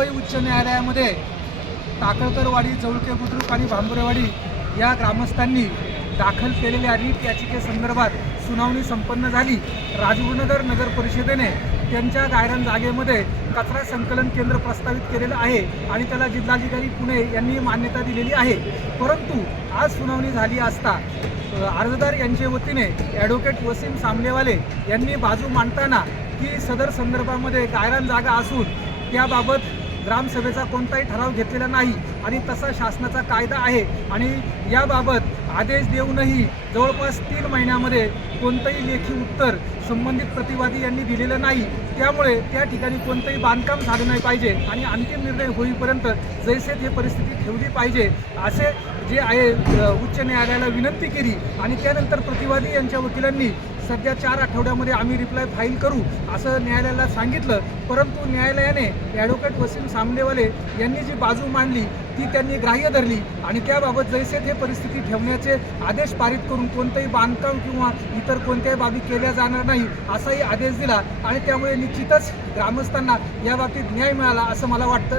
मुंबई उच्च न्यायालयामध्ये टाकळकरवाडी, जवळके बुद्रुक आणि भांबुरेवाडी या ग्रामस्थांनी दाखल केलेल्या रीट याचिकेसंदर्भात सुनावणी संपन्न झाली। राजगुरुनगर नगर परिषदेने त्यांच्या गायरान जागेमध्ये कचरा संकलन केंद्र प्रस्तावित केलेलं आहे आणि त्याला जिल्हाधिकारी पुणे यांनी मान्यता दिलेली आहे। परंतु आज सुनावणी झाली असता अर्जदार यांच्या वतीने ॲडव्होकेट वसीम सामलेवाले यांनी बाजू मांडताना की सदर संदर्भामध्ये गायरान जागा असून त्याबाबत ग्रामसभेचा कोणताही ठराव घेतलेला नाही आणि तसा शासनाचा कायदा आहे आणि याबाबत आदेश देऊनही जवळपास 3 महिन्यामध्ये कोणतंही लेखी उत्तर संबंधित प्रतिवादी यांनी दिलेलं नाही। त्यामुळे त्या ठिकाणी कोणतंही बांधकाम झालं नाही पाहिजे आणि अंतिम निर्णय होईपर्यंत जैसे ते परिस्थिती ठेवली पाहिजे असे जे आहे उच्च न्यायालयाला विनंती केली आणि त्यानंतर प्रतिवादी यांच्या वकिलांनी सध्या 4 आठवड्यामध्ये आम्ही रिप्लाय फाईल करू असं न्यायालयाला सांगितलं। परंतु न्यायालयाने ॲडव्होकेट वसीम सामलेवाले यांनी जी बाजू मांडली ती त्यांनी ग्राह्य धरली आणि त्याबाबत जैसे ते परिस्थिती ठेवण्याचे आदेश पारित करून कोणतंही बांधकाम किंवा इतर कोणत्याही बाबी केल्या जाणार नाही असाही आदेश दिला आणि त्यामुळे निश्चितच ग्रामस्थांना या बाबतीत न्याय मिळाला असं मला वाटतं।